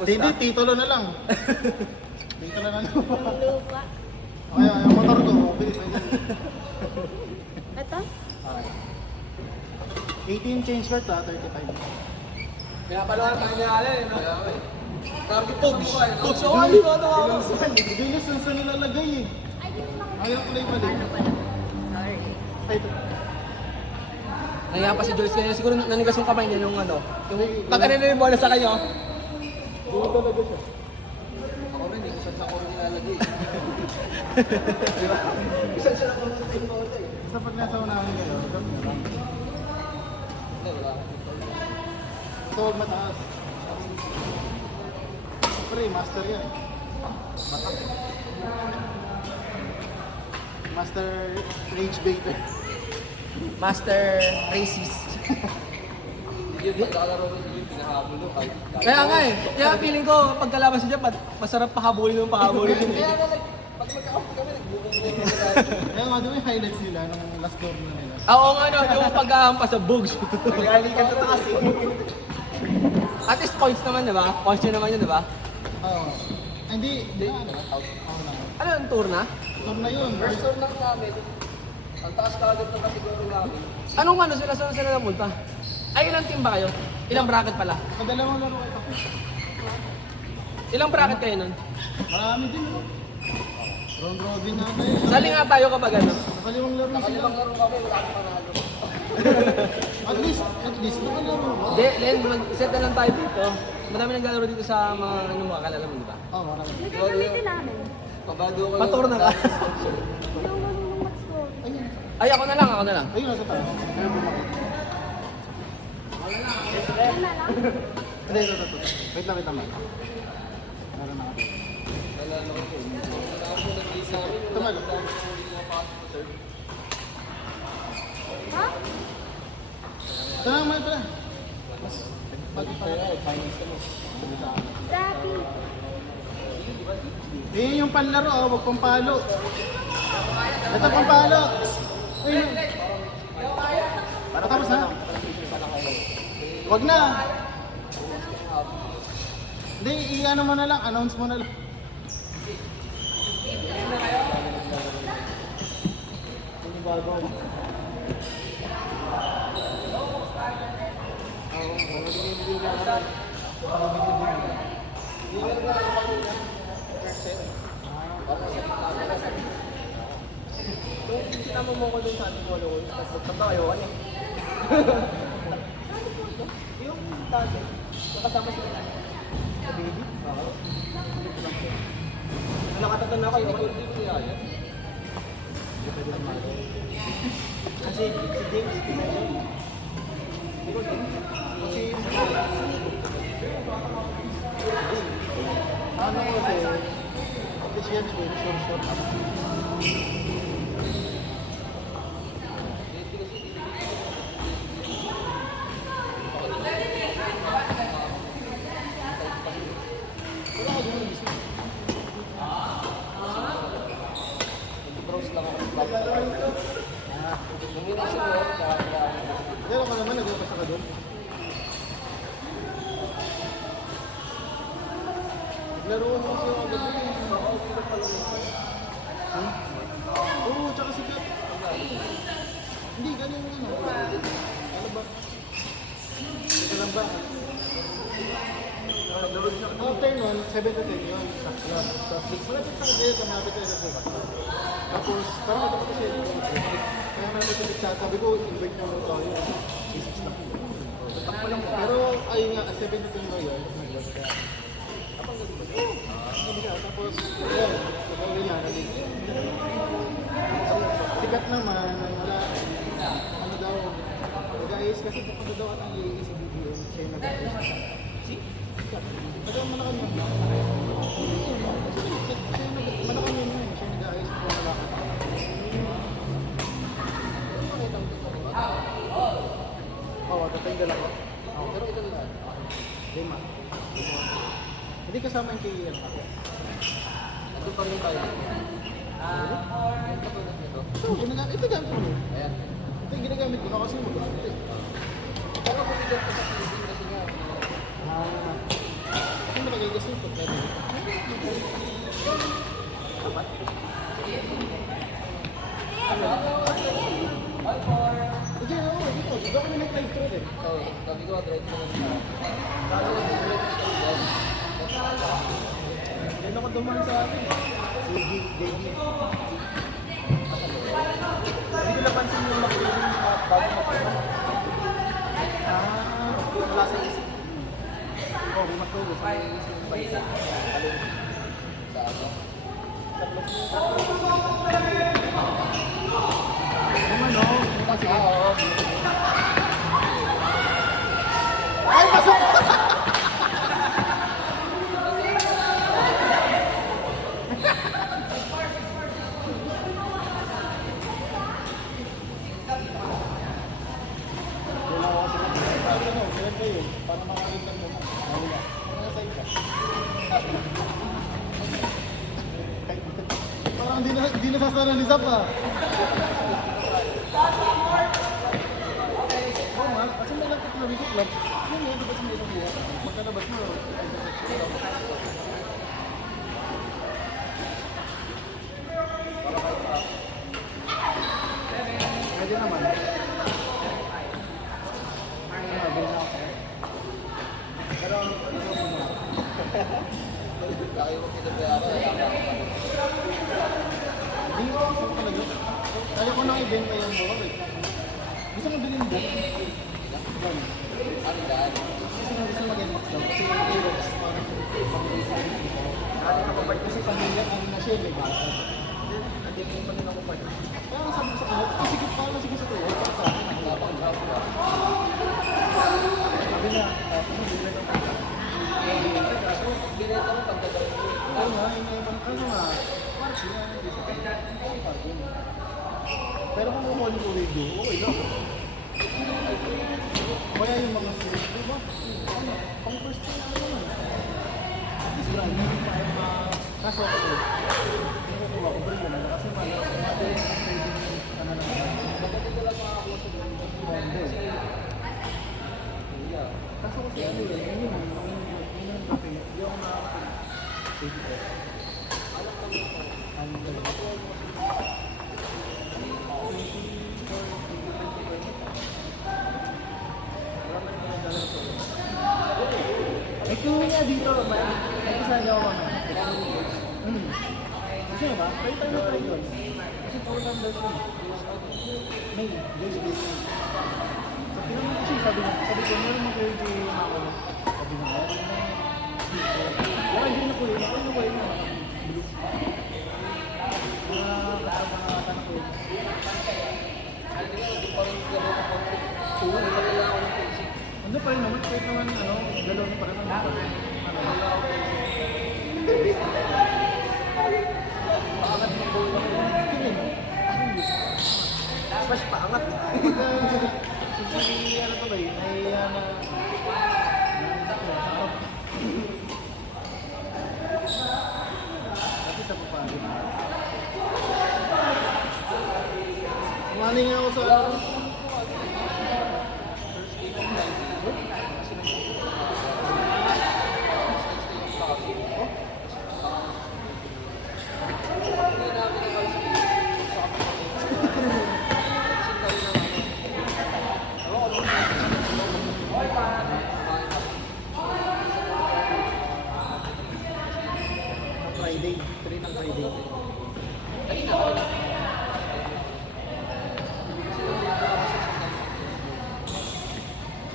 Hindi, titulo na lang. Titulo na lang. Lupa. Okay, yung motor ko. Pwede. Ito? Okay. 18 change worth 35. Pinapaluhan pa niya alin, no? Sabi Pogs. Pogs, oh, ano ba ito? Hindi nyo saan nilalagay eh. Ayaw ko lang mali. Ano pala? Sorry. Ay, ito. Nangyayang pa si Joyce kaya siguro nanigas yung kamay niya yung ano. Yung tatanin na yung bola sa kanya. Dito talaga siya. Ako rin, hindi ko sa ako rin nilalagay. Isa siya ako rin yung bola eh. Sa pag nasa unahan kayo, ito na lang. Hindi, wala. Ito huwag mataas. Pre, master yan. Matak. Master rage baiter. Master racist. Yung pagkakalaro ko yung pinahabol mo. Kaya nga eh. Kaya feeling ko pagkalaban siya masarap pahabulin ng pahabulin. Kaya nga pag magkakapag kami nagbubong. Kaya nga doon yung highlights nila nung last door na nila. Oo nga no, yung pagkahampas sa bugs. Nagalikan sa taas eh. At least points naman, di ba? Points yun naman yun, di ba? Oo. Hindi. Ano? Out. Oo na. Ano yung tour na? Tour na yun. First tour lang namin. Ang taas kagad ng kategorya namin. Anong ano sila? Saan sila namunta? Ay, ilang team ba kayo? Ilang bracket pala? Kadalawang laro ito. Ilang bracket kayo nun? Marami din ano. Round robin na tayo. Sali nga tayo kapag ano? Nakalimang laro sila. Nakalimang laro kami, wala kang panalo. At least, nakalaro. Hindi, Len, mag-set na lang tayo dito. Madami naglalaro dito sa mga ano mo, kalala mo, di ba? Oo, marami. Nagagamitin namin. Pabado ko. Patour na ka. Yung manunumat ko. Ayun. Ay, ako na lang, ako na lang. Ayun, nasa taas. Kaya bumakit. Yan na lang. Hindi, ito. Wait lang. Meron na ako. Ito malo. Ha? Ito na, mahal pala. Sabi. Eh, yung panlaro, oh, wag pampalo. Ito pampalo. Ayun. Para tapos na. Wag na. Hindi, i-ano mo na lang, announce mo na lang. Ano bago? Kung sinama mo ko dun sa ating followers, tapos magtamba kayo, ano? Yung dati, nakasama sila. Sa baby? Oo. Nakatatan na kayo, ano yung niya yan? Kasi si James, hindi ko din. Ano kasi yan, short. Browse lang ako. Nomination mo, kaya Pero ka naman, nagpapasa ka doon. Naglaro mo kasi ako gabi. Oo, tsaka si Kat. Hindi, ganyan yung ano. Ano ba? Ito lang ba? After nun, 7 to 10 yun. Sa Flix. Malapit sa kanila, kamapit tayo sa Flix. Tapos, parang ito kasi kaya namin ito sabi ko, invite na mo tayo. C6 lang. Takpo lang po. Pero ayun nga, 7 to 10 yun. Nag-vlog ka. Kapag gabi ba? Gabi siya. Tapos, ayun. Pag-uwi na, nalito. Sikat naman, wala. Ano daw, guys, kasi kapag daw at ang liigis si BBM, siya yung nag-ayos. Sikat. Kasi malakan yun. Malakan yun yun. Siya yung nag-ayos kung wala ka. Oo, tatay dalawa. Pero ito lang. Lima. Hindi kasama yung kay ano ako. ito pa rin tayo. Ito pa rin ito. Ito gamit mo. Ayan. Ito yung ginagamit ko na kasi mag-gamit eh. Pero kung bigyan ko sa Philippines kasi nga, Ito nilagay ko gusto ito, pwede. Apat? Sige, oo, dito. Dito kami nag-live through eh. Oo, sabi ko, try ko naman siya. Sabi ko, diretso siya yan. Yan ako dumaan sa akin. Si JB. Hindi ko napansin yung makiling bago makiling. Ang lasa isip. Oo, may matulog. Sa balisa. Sa ano? Yung ano, kasi Oo. ay, pasok! Wala ako kasi nag-isip. Ano, kailan kayo? Para makakita mo. Wala. Ano sa isa? Parang hindi nasasara ni Zap ah. Oo nga, kasi may nagtutulabisip lang. Yun yun, diba sa may ilong buwan? Magkalabas mo. Pwede naman. Pero ano muna? Kaya mo pinabayaran. Hindi ko gusto talaga. Kaya ko nang ibenta yung mga eh. Gusto mo bilhin ba? Yan. Ano daan? Gusto mag-inbox daw kasi yung Aerox parang natin kapapart kasi pamilya ano na siya may bata. Hindi ko pa rin ako part. Kaya nga sabi ko sa kanila, sige pa lang sige sa tuwa. Para sa akin, Tapang drop ka. sabi na, kung hindi na naman. Binenta mo pagdadal mo. Oo nga, inayaman ka nga. Party na, hindi sa kanya. Party. Pero kung kukuha ko radio, okay lang. Kaya yung mga series, di ba? Ano, pang first thing ano naman. At least lang, hindi pa yung mga kaso ako. Nakukuha ko ba yun? Kasi mali, mali yung trading ano naman. Bakit ito lang makakuha sa ganito? Hindi. Yeah. Kaso kasi ano yun, yun yung kape, hindi ako nakakapag-take ko. Ano talaga? May clue nga dito, may kasali ako mamaya. Gusto nyo ba? Try tayo na try yun. Kasi puro lang daw yun. May, guys, guys. So, tinanong ko siya, sabi ko, meron mo kayo di makakala. Sabi niya, meron na. Wala, hindi na po yun. Ako na po yun. Bilis. Mga tanong ko yun. Ano pa rin naman, kahit naman ano, galawin pa rin naman. Paangat mo po yung Smash paangat. Si ano tuloy, nahiya na. Kasi sa papari. Umaning ako sa Friday, 3 ng Friday.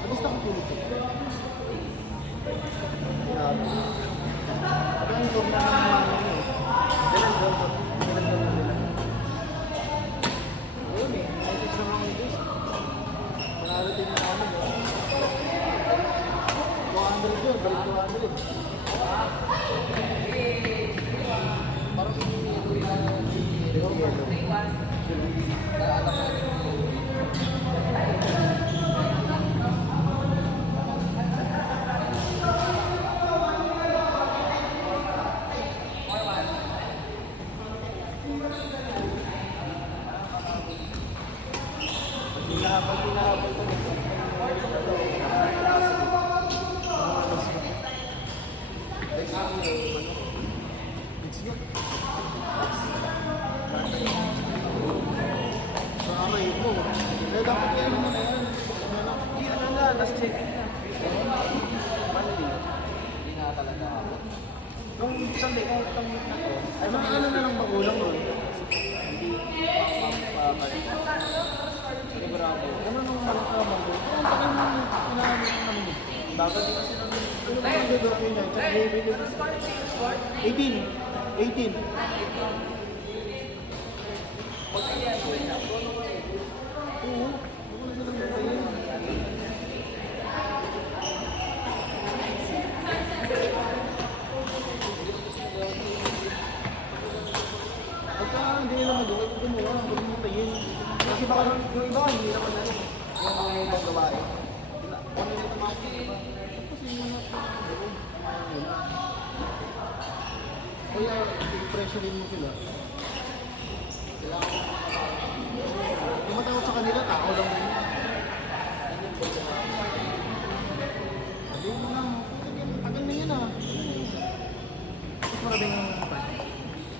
Alis na kong tulog ko. Grabe. Sabi ang loob na ng mga ano eh. Dalang doon ko. Dalang doon nila. Ayun eh. Message naman ako dito. Panarating na kami. 200 yun. Balik 200 eh. Parang hindi na It's not. Sa aray ko. Kaya dapat yan mo na yan. Ano na, last check na. Monday. Hindi na talaga ako. Kung Sunday, kung itong week na to, Ay, mga ano na lang magulang nun. hindi sigurado. Ano nung malamang doon? Ang tagal mo inaano yung malamig. Bago din kasi nung Ano ba yung gagawin niya? Tsaka bibili. 18. 18. Oo. Wala na lang tayo. Pagka hindi nila magawa, ito gumawa. Huwag mo tayin. Kasi baka yung iba, hindi naman na yun. Yung mga ibang gawain. Ano yung tamang kasi yun na. Kaya, i-pressurein mo sila. Yung matakot sa kanila, tao lang rin. Sabi mo lang, tagal na yan ah. Mas maraming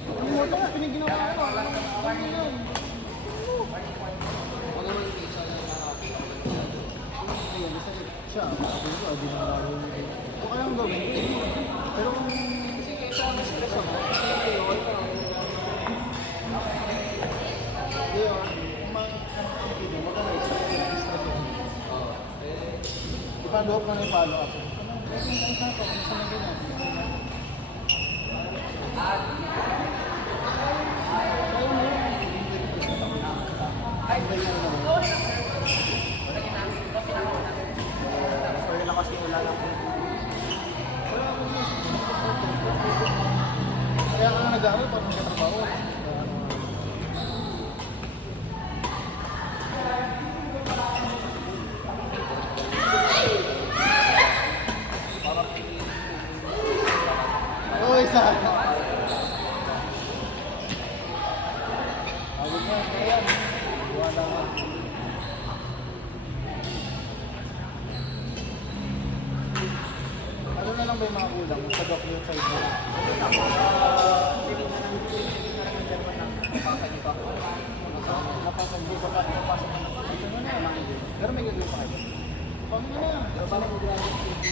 ano mo ito, piniginawa ko. Ano yun? ako naman yung isa na nakakita. Ayun, isa siya. Sabi ko, di na laro yun. Ito kayang gawin. Pero kung Kasi kaysa ako stress ako. Kasi yun, hindi yun, kung makikita mo ka na isa, ipalo-up ka na yung follow-up. Kasi yung isa ko, kung saan na wala kasi wala lang po. kaya ka nag-aaral para magkatrabaho. Oo, isa. Awag na, kaya. Wala nga. Ano na lang ba yung mga kulang? Sa doc yung side mo. Napasag mo ba ka? Napasag mo na. Ito na na. Pero may gagawin pa kayo. Paano na yan?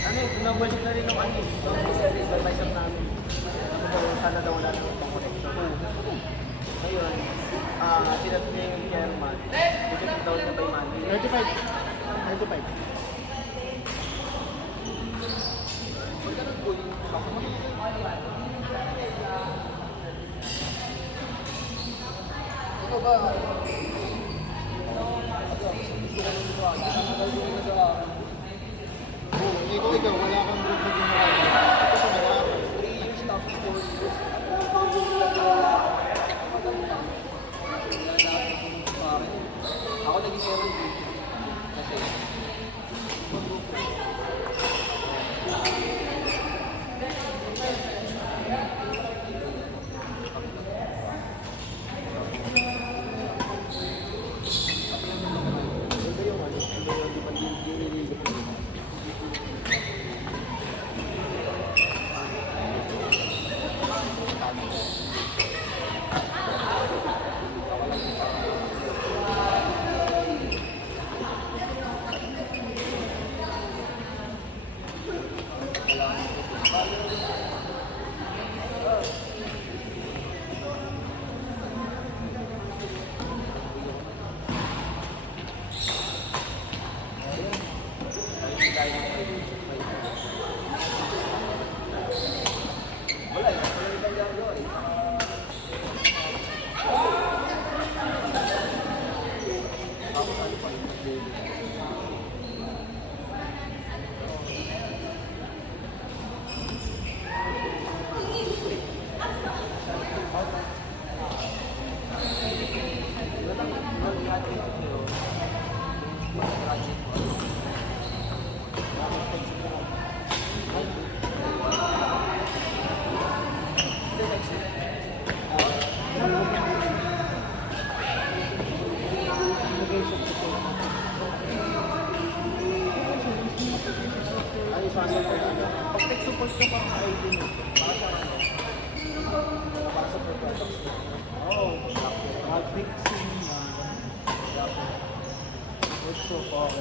Ano eh, pinabalik na rin ng ano eh. Yung service advisor namin. Ano daw, sana daw wala nang itong connection. Ngayon, tinat niya yung chairman. Ito daw niya by money. 35. 35. Magkaroon po yung Ito ba? Oo, ikaw, wala kang group na ginawa. Ito sa nag-aaral. 3 years tapos 4 years. Ako naging 7 years. Kasi din yun. Para sa products. Oo. Mag mixing na. Also, tama.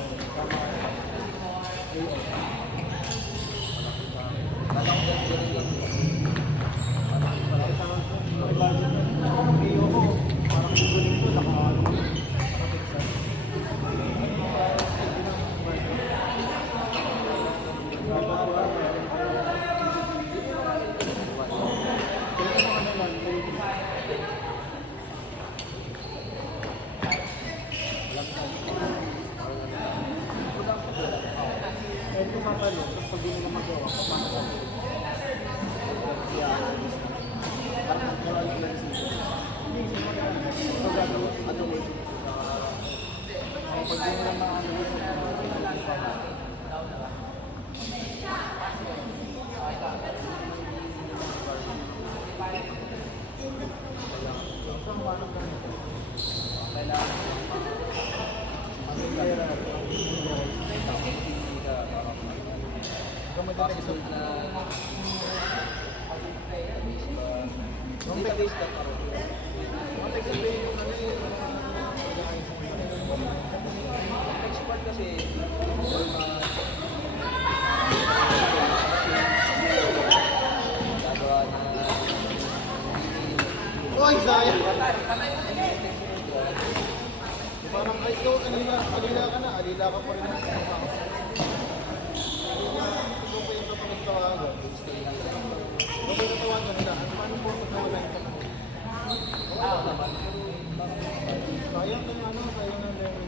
Oy, sayang! Parang ay ikaw, alila ka na, alila ka pa rin. Ito pa yung kapag-tawagan. Kapag natawagan nila, paano po natawagan ka na? Sayang na ano, sayang na level.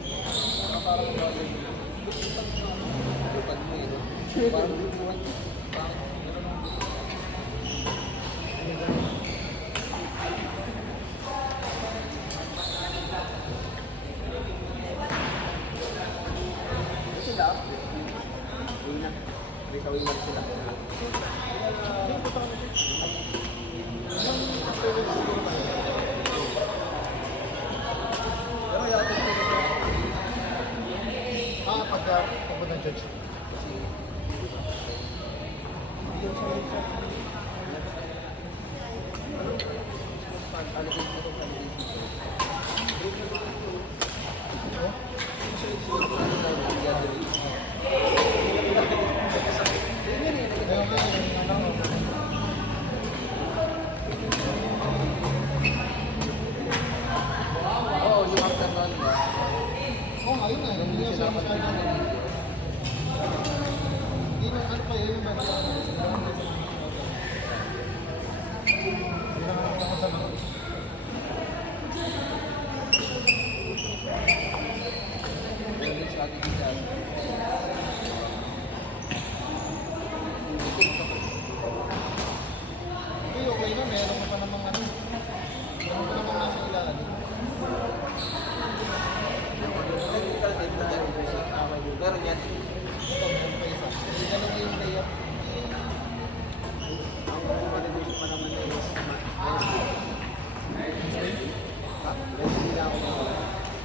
Pagka ng judge. Okay na, meron ka pa namang ano. Meron ka namang nasa ilalim. Pero yan, Ito, meron pa isa. Hindi ka lang yung layer.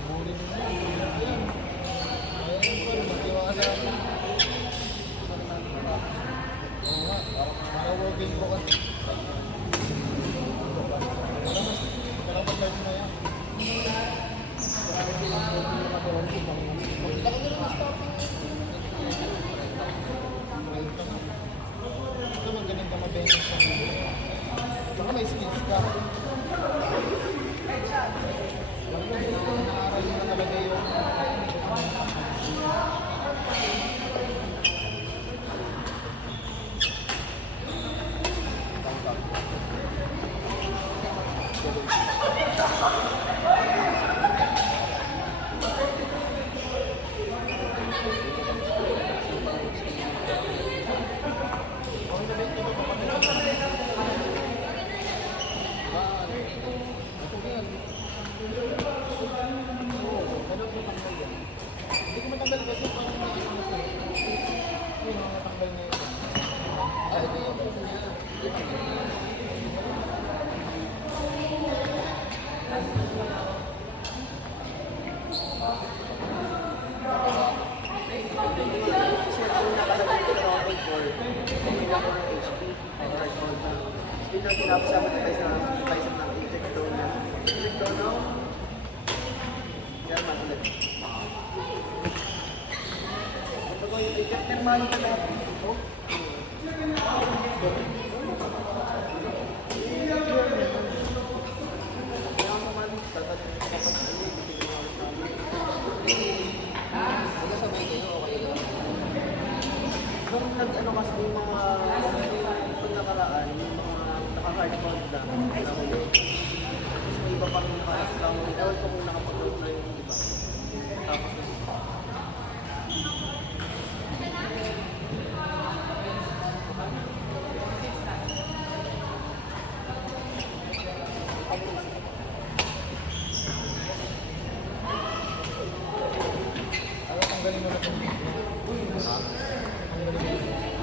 Huli mo na. Yan. Ayun pa, matiwala ka. Oo nga, naka-working ko ka. Parang pag-live mo na yan. Ito magaling ka mabenta sa mga. Baka may skills ka. Naaral mo na talaga yung hindi ko matanggal kasi Yun ang kinapasama na tayo sa device ng ejector na. Ejector na. Yan, matulit. Ito ko yung ejector man na lahat. Oh. Nung nag-ano kasi yung mga pag nakaraan, yung mga naka-hard mode lang na huli. Tapos may iba pang naka-hard lang. Ewan ko kung nakapag-load na yung iba. Tapos Ano, tanggalin mo na ito.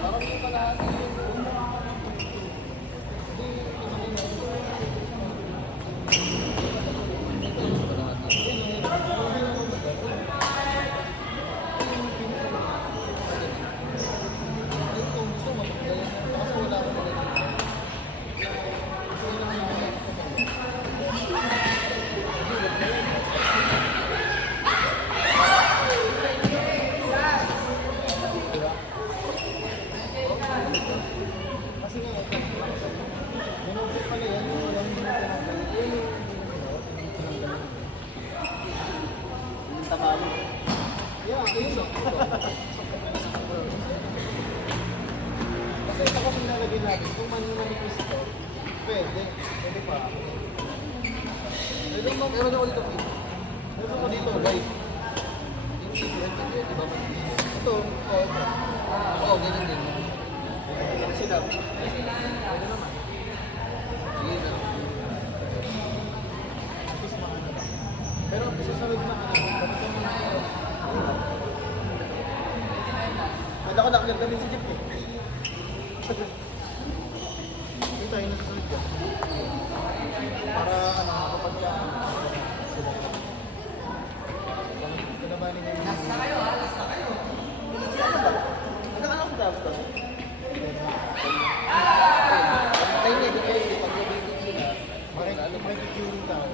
Parang yung kalahati yun. Kasi nga, minupit pala yan, yung walang tinanggal. yung tabalo. Yeah, ayun o. Kasi ito kasi nalagay natin, kung manipis ito, pwede pa. Meron ako dito. Meron ko dito, guys. Ito, Oo, ganyan din. Sila. pwede naman. Sige na. At least maano lang. Pero sa sunod na ano, dapat yung Wala ko nakagagamin si Jeep eh. hindi tayo nasunod dyan. Para ano, kapag ka sila. Kalabanin niya yung... Ano ba? Nagkakalang ko dapat to? Tayo niya, di kayo, pag nabigit sila, makikikiling tao.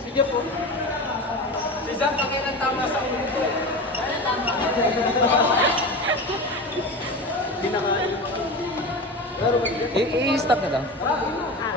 Si Jeep po. Si Zach, pakilang tama sa ulo. Pinaka... Pero I-stop na daw. Ah,